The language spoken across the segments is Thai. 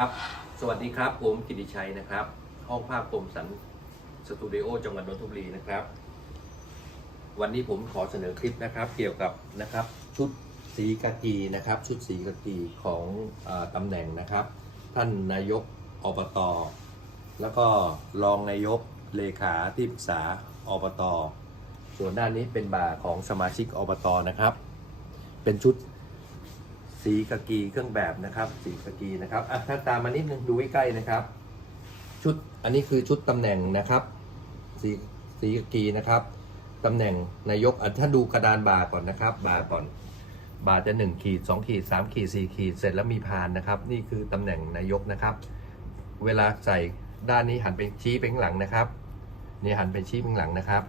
ครับ สวัสดีครับ ผมกิติชัยนะครับ ห้องภาพคมสันสตูดิโอจังหวัดนนทบุรีนะครับ วันนี้ผมขอเสนอคลิปนะครับ เกี่ยวกับนะครับชุดสีกากีนะครับ ชุดสีกากีของอตำแหน่งนะครับ ท่านนายกอบตแล้วก็รองนายกเลขาที่ปรึกษาอบตส่วนด้านนี้เป็นบ่าของสมาชิกอบตนะครับ เป็นชุด สีกากีเครื่องแบบนะครับ สีกากีนะครับอะถ้าตามมานิดนึงดูใกล้ๆนะครับ ชุดอันนี้คือชุดตำแหน่งนะครับ สีสีกากีนะครับตำแหน่งนายกอะถ้าดูกระดานบาก่อนนะครับ บาก่อน บาจะหนึ่งขีดสองขีดสามขีดสี่ขีดเสร็จแล้วมีพานนะครับ นี่คือตำแหน่งนายกนะครับ เวลาใส่ด้านนี้หันไปชี้ไปข้างหลังนะครับนี่หันไปชี้ไปข้างหลังนะครับ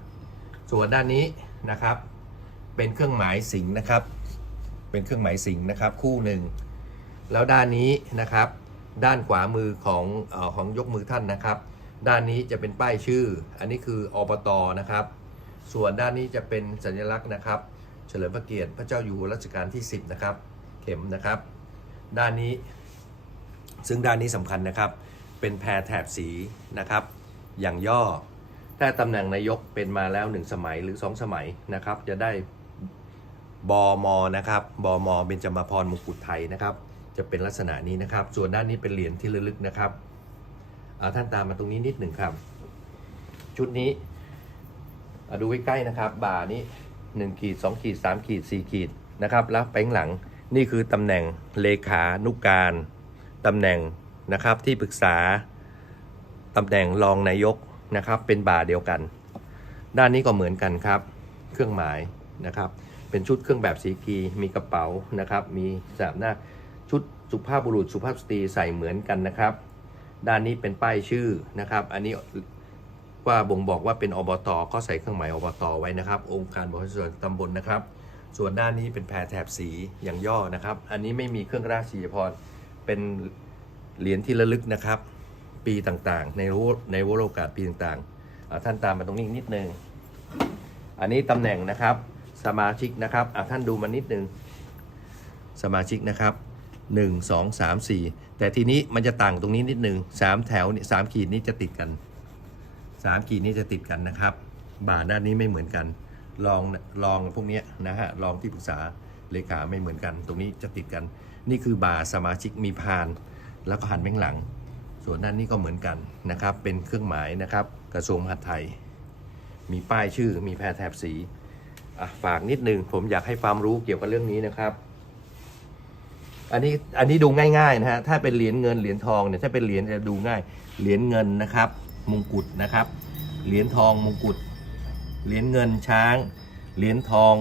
ส่วนด้านนี้นะครับ เป็นเครื่องหมายสิงนะครับ เป็นเครื่องหมายสิงนะครับคู่หนึ่ง แล้วด้านนี้นะครับ ด้านขวามือของออของยกมือท่านนะครับ ด้านนี้จะเป็นป้ายชื่อ อันนี้คืออบตนะครับ ส่วนด้านนี้จะเป็นสัญลักษณ์นะครับ เฉลิมพระเกียรติพระเจ้าอยู่หัวรัชกาลที่ 10 นะครับ เข็มนะครับ ด้านนี้ ซึ่งด้านนี้สำคัญนะครับ เป็นแพรแถบสีนะครับ อย่างย่อถ้าตำแหน่งนายกเป็นมาแล้ว 1 สมัยหรือ 2 สมัยนะครับ จะได้ บมอนะครับบมอเบญจมาพรมงกุฎไทยนะครับ จะเป็นลักษณะนี้นะครับ ส่วนด้านนี้เป็นเหรียญที่ระลึกนะครับเอาท่านตามมาตรงนี้นิดหนึ่งครับ ชุดนี้เอาดูใกล้ๆนะครับ บ่านี้1ขีด2ขีด3ขีด4ขีดนะครับ แล้วไปข้างหลังนี่คือตำแหน่งเลขานุการตำแหน่งนะครับที่ปรึกษาตำแหน่งรองนายกนะครับ เป็นบ่าเดียวกัน ด้านนี้ก็เหมือนกันครับ เครื่องหมายนะครับ เป็นชุดเครื่องแบบสีกีมีกระเป๋านะครับ มีสามหน้าชุดสุภาพบุรุษสุภาพสตรีใส่เหมือนกันนะครับ ด้านนี้เป็นป้ายชื่อนะครับ อันนี้ว่าบ่งบอกว่าเป็นอบตก็ใส่เครื่องหมายอบตไว้นะครับ องค์การบริหารส่วนตำบลนะครับ ส่วนด้านนี้เป็นแพรแถบสีอย่างย่อนะครับ อันนี้ไม่มีเครื่องราชสีพรเป็นเหรียญที่ระลึกนะครับ ปีต่างๆ ในรูในวโรกาสปีต่างๆท่านตามมาตรงนี้นิดนึง อันนี้ตำแหน่งนะครับ สมาชิกนะครับอะท่านดูมานิดนึง สมาชิกนะครับ 1 2 3 4 แต่ทีนี้มันจะต่างตรงนี้นิดนึง3แถวนี่สามขีดนี้จะติดกัน 3 ขีดนี้จะติดกันนะครับ บ่าด้านนี้ไม่เหมือนกัน ลองลองพวกนี้นะฮะลองที่ปรึกษาเลขาไม่เหมือนกัน ตรงนี้จะติดกัน นี่คือบ่าสมาชิกมีพาน แล้วก็หันไปข้างหลัง ส่วนด้านนี้ก็เหมือนกันนะครับ เป็นเครื่องหมายนะครับ กระทรวงมหาดไทย มีป้ายชื่อมีแพรแถบสี ฝากนิดนึงผมอยากให้ความรู้เกี่ยวกับเรื่องนี้นะครับ อันนี้อันนี้ดูง่ายๆนะฮะถ้าเป็นเหรียญเงินเหรียญทองเนี่ยถ้าเป็นเหรียญจะดูง่ายเหรียญเงินนะครับมงกุฎนะครับ เหรียญทองมงกุฎเหรียญเงินช้าง เหรียญทอง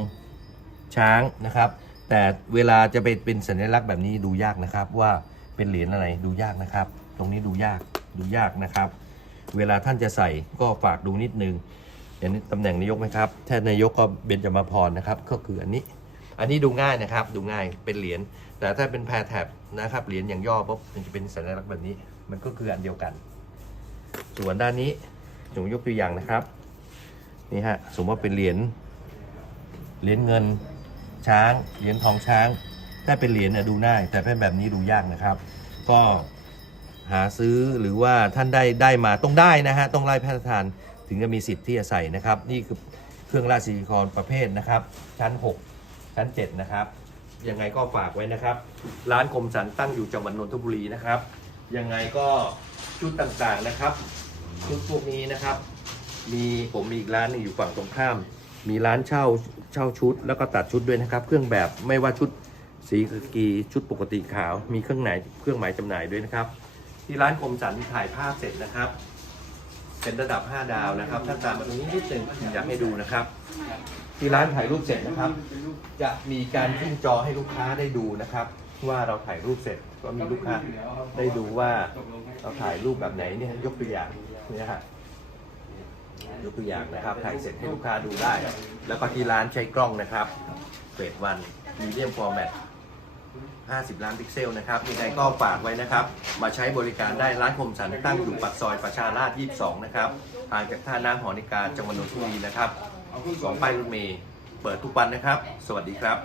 ช้างนะครับ แต่เวลาจะไปเป็นสัญลักษณ์แบบนี้ดูยากนะครับว่าเป็นเหรียญอะไรดูยากนะครับ ตรงนี้ดูยากดูยากนะครับ เวลาท่านจะใส่ก็ฝากดูนิดนึง อย่างนี้ตำแหน่งนายกไหมครับถ้านายกก็เบญจมาพรนะครับ ก็คืออันนี้ อันนี้ดูง่ายนะครับ ดูง่ายเป็นเหรียญแต่ถ้าเป็นแพรแถบนะครับเหรียญอย่างย่อปุ๊บมันจะเป็นสัญลักษณ์แบบนี้ มันก็คืออันเดียวกัน ส่วนด้านนี้ผมยกตัวอย่างนะครับนี่ฮะสมมติว่าเป็นเหรียญเหรียญเงินช้างเหรียญทองช้าง ถ้าเป็นเหรียญเนี่ยดูง่าย แต่เป็นแบบนี้ดูยากนะครับ ก็หาซื้อหรือว่าท่านได้ได้มาต้องได้นะฮะต้องไล่พระราชทาน ถึงจะมีสิทธิ์ที่จะใส่นะครับ นี่คือเครื่องราชสีครประเภทนะครับ ชั้น 6 ชั้น 7 นะครับยังไงก็ฝากไว้นะครับ ร้านคมสันตั้งอยู่จังหวัดนนทบุรีนะครับยังไงก็ชุดต่างๆนะครับ ชุดพวกนี้นะครับ มีผมมีอีกร้านนึงอยู่ฝั่งตรงข้าม มีร้านเช่าเช่าชุด แล้วก็ตัดชุดด้วยนะครับ เครื่องแบบไม่ว่าชุดสีกกีชุดปกติขาว มีเครื่องไหมายเครื่องหมายจำหน่ายด้วยนะครับ ที่ร้านคมสันถ่ายภาพเสร็จนะครับ เป็นระดับ 5 ดาวนะครับ ถ้าตามมาตรงนี้นิดนึงอยากให้ดูนะครับ ที่ร้านถ่ายรูปเสร็จนะครับ จะมีการขึ้นจอให้ลูกค้าได้ดูนะครับ ว่าเราถ่ายรูปเสร็จก็มีลูกค้าได้ดูว่าเราถ่ายรูปแบบไหนเนี่ยยกตัวอย่างเนี่ยฮะยกตัวอย่างนะครับถ่ายเสร็จให้ลูกค้าดูได้ แล้วก็ที่ร้านใช้กล้องนะครับเฟสวันมีเดียมฟอร์แมต 50 ล้านพิกเซลนะครับยังไงก็ฝากไว้นะครับ มาใช้บริการได้ร้านคมสันตั้งอยู่ปากซอยประชาราษฎร์22 นะครับห่างจากท่าน้ำหอนิกาจังหวัดนนทบุรีนะครับสองป้ายรถเมย์เปิดทุกวันนะครับ สวัสดีครับ